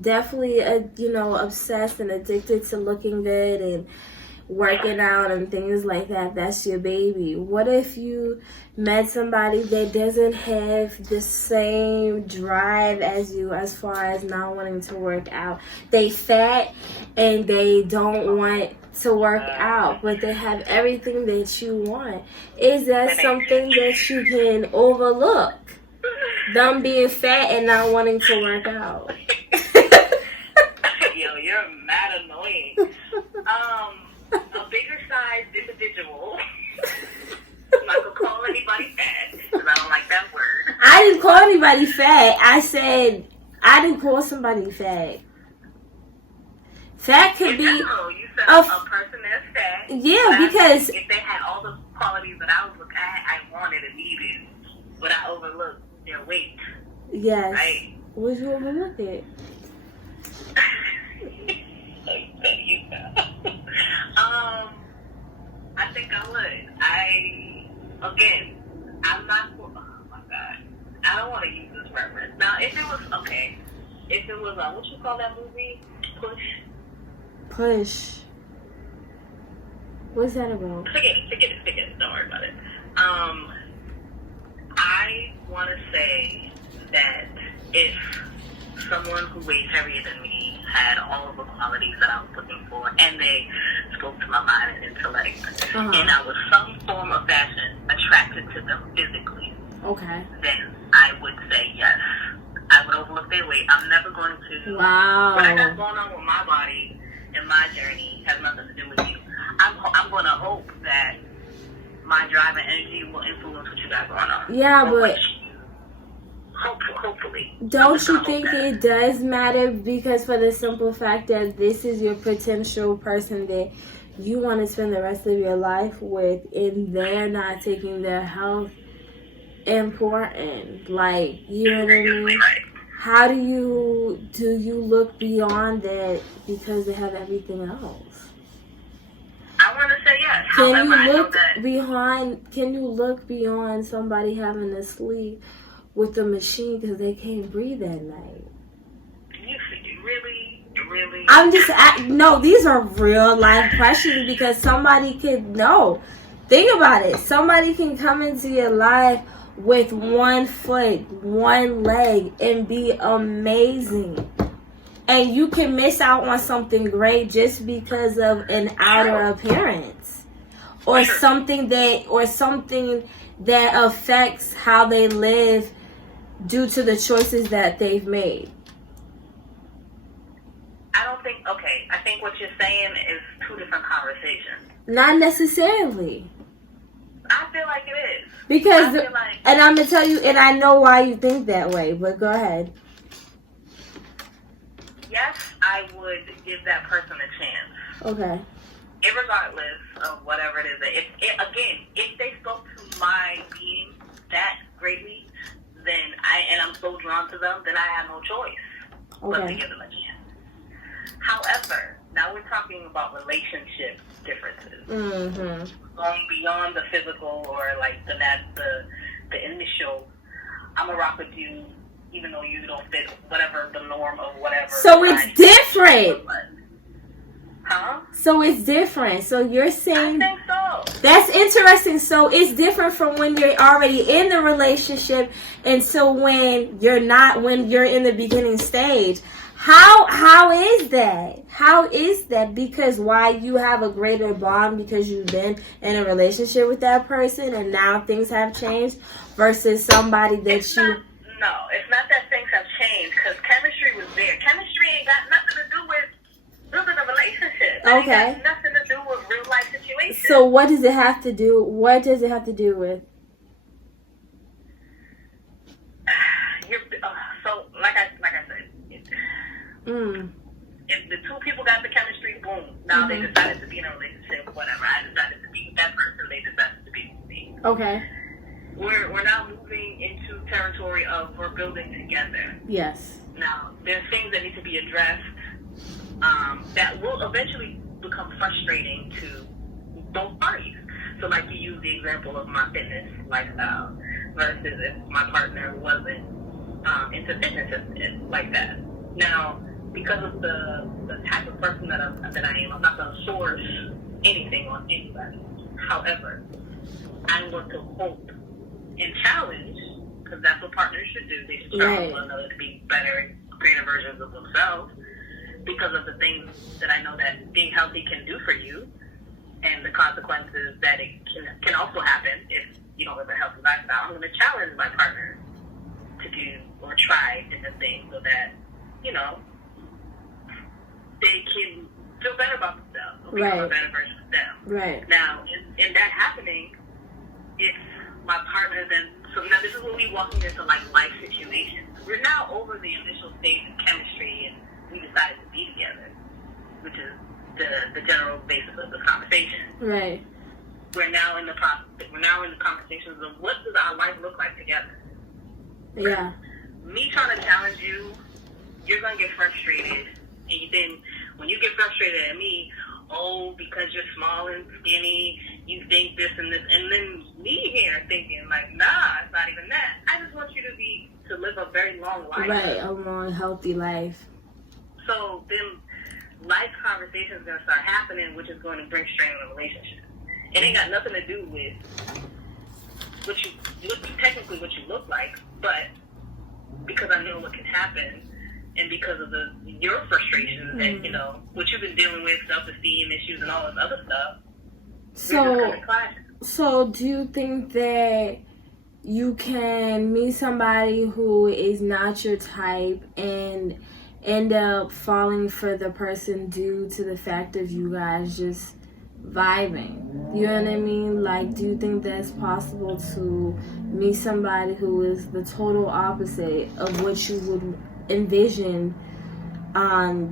definitely, obsessed and addicted to looking good and working out and things like that, that's your baby. What if you met somebody that doesn't have the same drive as you as far as not wanting to work out? They fat and they don't want to work out, but they have everything that you want. Is that something that you can overlook? Them being fat and not wanting to work out. Yo, you're mad annoying. A bigger sized individual. I'm not gonna call anybody fat because I don't like that word. I didn't call anybody fat. I said I didn't call somebody fat. Fat could be you said a person that's fat. Yeah, because if they had all the qualities that I was looking at, I wanted and needed, but I overlooked their weight. Yes. Right? Would you overlook it? I think I would. I'm not. Oh my God, I don't want to use this reference. Now, if it was what you call that movie? Push. What's that about? Forget it. Don't worry about it. I want to say that if someone who weighs heavier than me had all of the qualities that I was looking for, and they spoke to my mind and intellect, and I was some form of fashion attracted to them physically, okay, then I would say yes. I would overlook their weight. I'm never going to. Wow. What I got going on with my body and my journey has nothing to do with you. I'm going to hope that my drive and energy will influence what you got going on. Yeah, but hopefully. Don't you think it does matter? Because for the simple fact that this is your potential person that you want to spend the rest of your life with, and they're not taking their health important. Like, you know what I mean? How do you look beyond that because they have everything else? I want to say yes. Can you look beyond somebody having to sleep with the machine because they can't breathe at night? Really? No, these are real life questions because somebody could know. Think about it. Somebody can come into your life with 1 foot, 1 leg, and be amazing. And you can miss out on something great just because of an outer appearance. Or something that affects how they live due to the choices that they've made. I think what you're saying is 2 different conversations. Not necessarily. I feel like it is. Because, and I'm going to tell you, and I know why you think that way, but go ahead. Yes, I would give that person a chance. Okay. Irregardless of whatever it is. If they spoke to my being that greatly, then I'm so drawn to them, then I have no choice but to give them a chance. However, now we're talking about relationship differences. Mm-hmm. Going beyond the physical or like the initial, I'm a rock with you, even though you don't fit whatever the norm of whatever. So it's different. Huh? So it's different. So you're saying... I think so. That's interesting. So it's different from when you're already in the relationship and so when you're in the beginning stage. How is that? How is that? Because why you have a greater bond because you've been in a relationship with that person and now things have changed versus somebody that it's not that things have changed because chemistry was there. Chemistry ain't got nothing to do with building a relationship. Okay. It got nothing to do with real life situations. So what does it have to do? What does it have to do with? So like I said, if the 2 people got the chemistry boom. Now they decided to be in a relationship, whatever. I decided to be with that person, they decided to be with me. Okay. We're now moving into territory of we're building together. Yes. Now, there's things that need to be addressed that will eventually become frustrating to both parties. So, like you used the example of my fitness lifestyle versus if my partner wasn't into fitness like that. Now, because of the type of person that I am, I'm not going to source anything on anybody. However, I want to hope and challenge, because that's what partners should do. They should challenge one another to be better and greater versions of themselves, because of the things that I know that being healthy can do for you, and the consequences that it can also happen if you don't live a healthy lifestyle. I'm going to challenge my partner to do or try different things so that, you know, they can feel better about themselves or become a better version of them. Right. Now, in that happening, if my partner then, so now this is when we walking into like life situations. We're now over the initial stage of chemistry and we decided to be together, which is the general basis of this conversation. Right. We're now in the conversations of what does our life look like together. Yeah. Me trying to challenge you, you're gonna get frustrated, and then when you get frustrated at me, because you're small and skinny, you think this and this, and then me here thinking like, nah, it's not even that. I just want you to live a very long life. Right, a long, healthy life. So then life conversations are going to start happening, which is going to bring strain in the relationship. It ain't got nothing to do with what you look like, but because I know what can happen, and because of your frustrations and, you know, what you've been dealing with, self-esteem issues and all this other stuff. So do you think that you can meet somebody who is not your type and end up falling for the person due to the fact of you guys just vibing? You know what I mean? Like, do you think that's possible to meet somebody who is the total opposite of what you would envision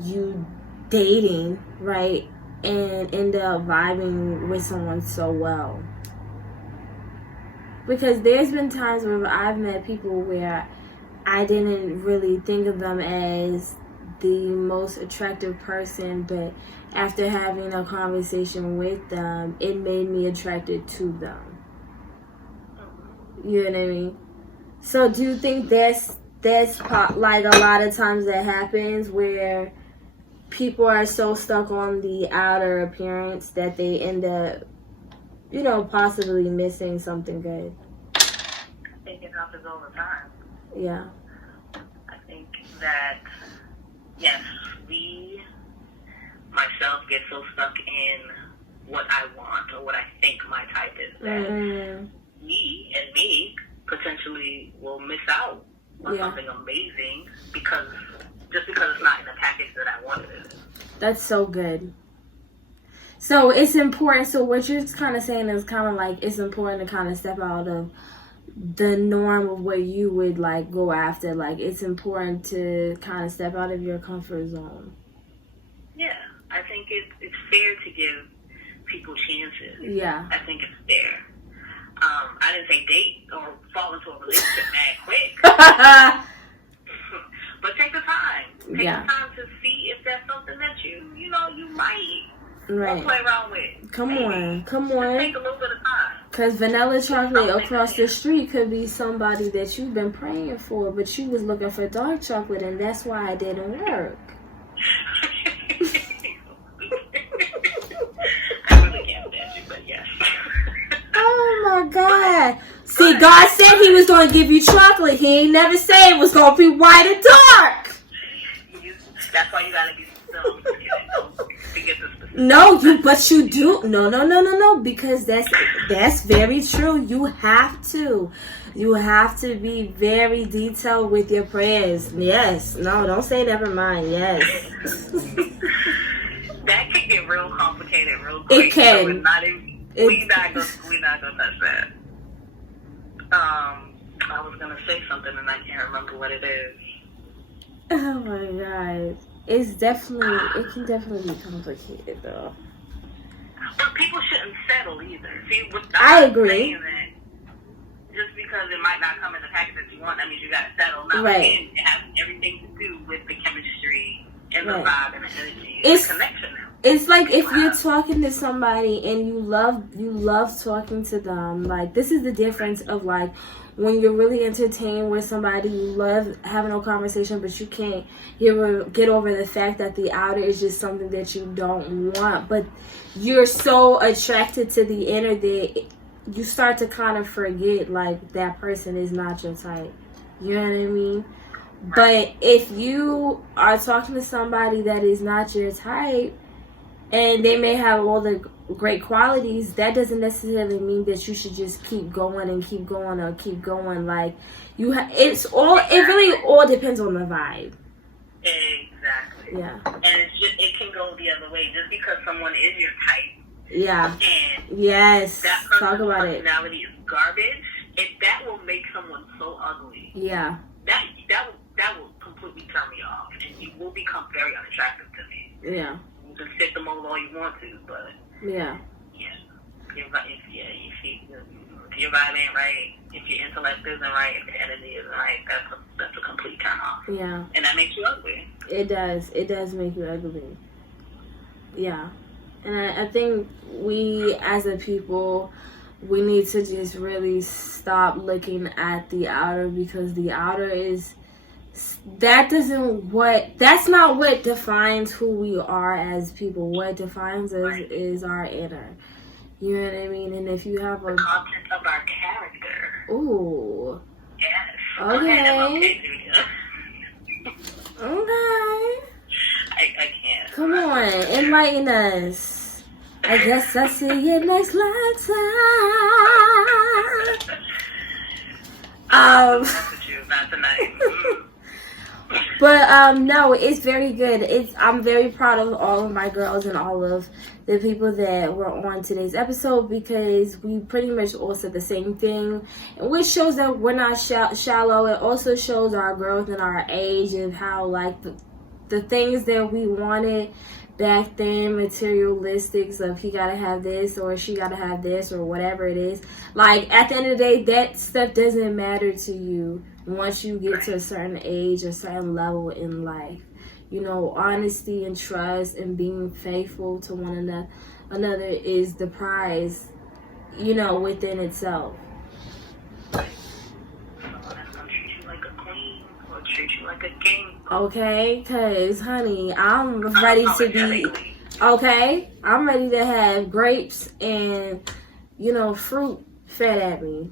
you dating, right, and end up vibing with someone so well? Because there's been times where I've met people where I didn't really think of them as the most attractive person, but after having a conversation with them, it made me attracted to them. You know what I mean? So do you think that's like a lot of times that happens where people are so stuck on the outer appearance that they end up, you know, possibly missing something good? I think it happens all the time. Yeah. I think that, yes, myself, get so stuck in what I want or what I think my type is that me potentially will miss out on something amazing because it's not in the package that I wanted. That's so good. So it's important. So what you're kind of saying is kind of like it's important to kind of step out of the norm of what you would like go after. Like it's important to kind of step out of your comfort zone. Yeah, I think it's fair to give people chances. Yeah, I think it's fair. I didn't say date or fall into a relationship mad quick. But take the time. Take the time to see if that's something that you might play around with. Come on. Just take a little bit of time. Because vanilla chocolate across the street could be somebody that you've been praying for, but you was looking for dark chocolate, and that's why it didn't work. I really can't stand you, but yes. Oh my God. See, God said he was going to give you chocolate. He ain't never said it was going to be white or dark. That's why you got to be still to get the specific. No, but you do. No. Because that's very true. You have to. You have to be very detailed with your prayers. Yes. No, don't say never mind. Yes. That can get real complicated real quick. It can. So we're not gonna touch that. I was gonna say something and I can't remember what it is. Oh my God. it can definitely be complicated though. But people shouldn't settle either. See, I agree. Saying that just because it might not come in the package that you want, that means you gotta settle. Now, right. Again, it has everything to do with the chemistry and the vibe and the energy and the connection. It's like if you're talking to somebody and you love talking to them. Like, this is the difference of like when you're really entertained with somebody, you love having a conversation, but you can't get over the fact that the outer is just something that you don't want. But you're so attracted to the inner that you start to kind of forget like that person is not your type. You know what I mean? But if you are talking to somebody that is not your type, and they may have all the great qualities, that doesn't necessarily mean that you should just keep going or keep going. Like, it really all depends on the vibe. Exactly. Yeah. And it can go the other way. Just because someone is your type. Yeah. And yes. that Talk about it. Personality is garbage. That will make someone so ugly. Yeah. That will completely turn me off, and you will become very unattractive to me. Yeah. You can fit the mold all you want to, but yeah. If your vibe ain't right, if your intellect isn't right, if your energy isn't right, that's a complete turn off. Yeah. And that makes you ugly. It does make you ugly. Yeah. And I think we as a people, we need to just really stop looking at the outer, because the outer that's not what defines who we are as people. What defines us is our inner. You know what I mean? And if you have the content of our character. Ooh. Yes. Okay. Okay. I can't. Come on, enlighten us. I guess I'll see you next lifetime. Not tonight. But no, it's very good. I'm very proud of all of my girls and all of the people that were on today's episode, because we pretty much all said the same thing, which shows that we're not shallow. It also shows our growth and our age, and how like the things that we wanted back then, materialistics of he gotta have this or she gotta have this or whatever it is. Like, at the end of the day, that stuff doesn't matter to you once you get to a certain age, a certain level in life. You know, honesty and trust and being faithful to one another is the prize, you know, within itself. Treat you like a king. Okay, cause honey, I'm ready to be. Okay, I'm ready to have grapes and, you know, fruit fed at me.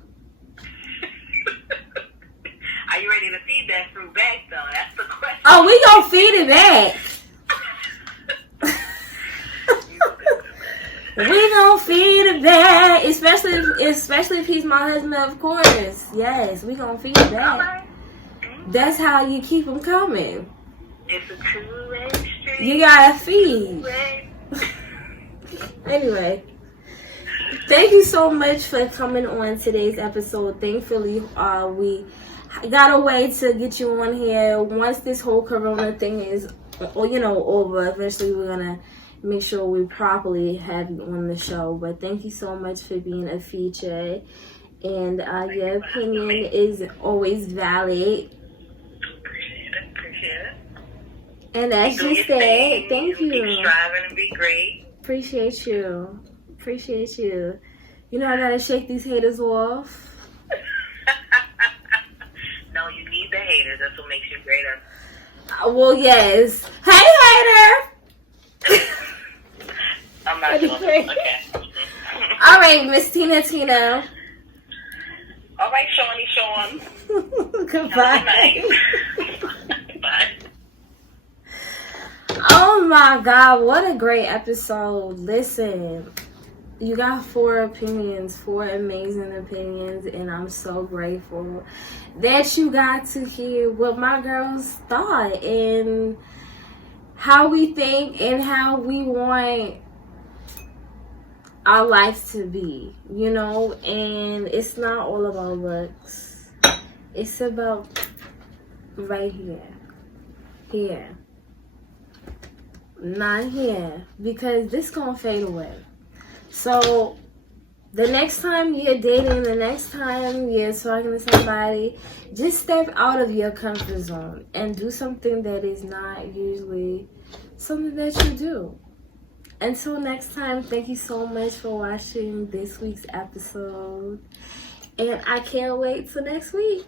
Are you ready to feed that fruit back though? That's the question. Oh, we gonna feed it back. We gonna feed it back, especially if he's my husband, of course. Yes, we gonna feed it back. That's how you keep them coming. It's a two-way street. You gotta feed. Anyway, thank you so much for coming on today's episode. Thankfully, we got a way to get you on here. Once this whole Corona thing is, you know, over, eventually we're gonna make sure we properly have you on the show. But thank you so much for being a feature, and your opinion is always valid. And as you said, thank you. Keep striving and be great. Appreciate you. You know, I gotta shake these haters off. No, you need the haters. That's what makes you greater. Well, yes. Hey, hater! I'm not doing this. Okay. All right, Miss Tina. All right, Sean. Goodbye. Bye. Oh my God, what a great episode. Listen, you got 4 amazing opinions, and I'm so grateful that you got to hear what my girls thought and how we think and how we want our life to be, you know. And it's not all about looks. It's about right here. not here, because this gonna fade away. So the next time you're dating, the next time you're talking to somebody, just step out of your comfort zone and do something that is not usually something that you do. Until next time, thank you so much for watching this week's episode. And I can't wait till next week.